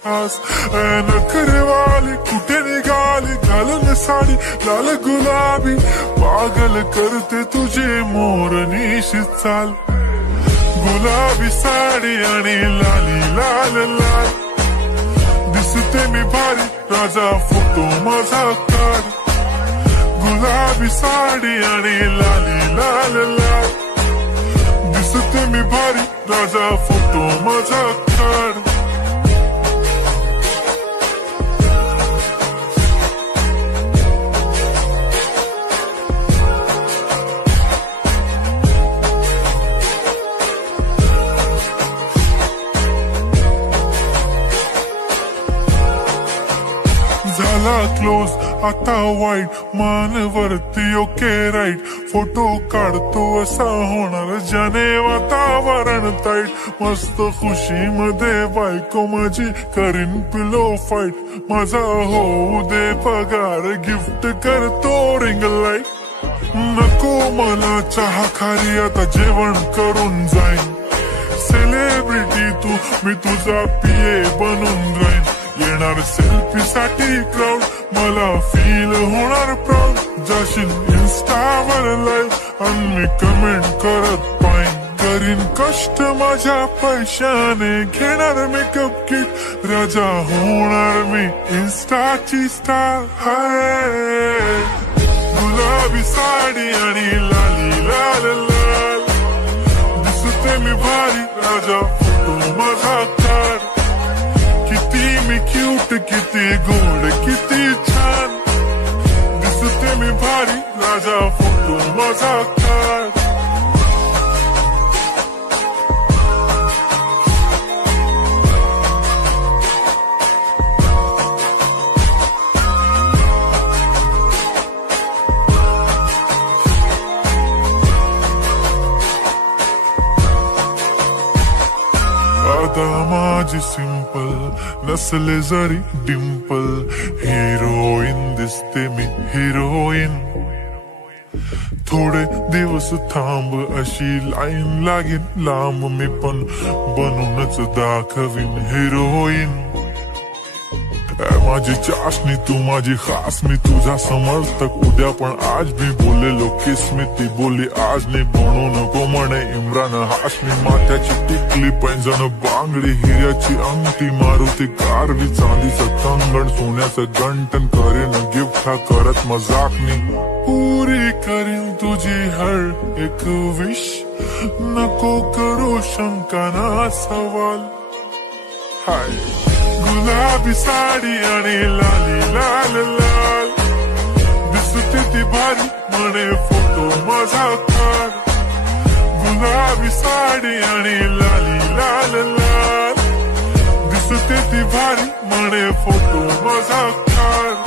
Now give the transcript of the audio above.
आज नखरेवाली कुठे निघाली घालून साडी लाल गुलाबी पागल करते तुझे मोरनीशी चाल गुलाबी साडी आणि लाली लाल लाल दिसते मी भारी राजा फोटो माझा काढ गुलाबी साडी आणि लाली लाल लाल दिसते मी भारी राजा फोटो माझा काढ झाला क्लोज आता वाईट मान वरती ओके राईट फोटो काढतो असा होणार ज्याने वातावरण ताईट मस्त खुशी मध्ये बायको माझी करीन पिलो फाईट माझा होऊ दे पगार गिफ्ट करतो रिंग लाईट नको मला चहा खारी आता जेवण करून जाईन सेलिब्रिटी तू मी तुझा पिये बनून राहीन येणार सेल्फी साठी क्राऊड मला फील होणार प्राऊड जाशील इन्स्टावर लाईव्ह आणि मी कमेंट करत पाईन करीन कष्ट माझ्या पैशाने घेणार मेकअप किट राजा होणार मी इन्स्टाची स्टार हाय गुलाबी साडी आणि लाली लाल लाल दिसते मी भारी राजा फोटो माझा काढ किती मी क्यूट किती गोड किती छान दिसते मी भारी राजा फोटो माझा काढ आता माझी सिंपल नसले जरी डिंपल हिरोईन दिसते मी हिरोईन थोडे दिवस थांब अशी लाईन लागेल लांब मी पण बनूनच दाखवीन हिरोईन माझी चाशनी तू माझी खास मी तुझा समर्थक उद्या पण आज भी बोललेलो किस मी ती बोली आज नाही बनू नको म्हणे इम्रान हाशमी माथ्याची टिकली पैंजण बांगडी हिऱ्याची अंगठी मारुती कारवी चांदीचं कंगण सोन्याचं गंटन करीन गिफ्ट हा करत मजाकनी पुरी करीन तुझी हर एक विश नको करू शंका ना सवाल हाय गुलाबी साडी आणि लाली लाल लाल दिसते ती भारी म्हणे फोटो माझा काढ गुलाबी साडी आणि लाली लाल लाल दिसते ती भारी म्हणे फोटो माझा काढ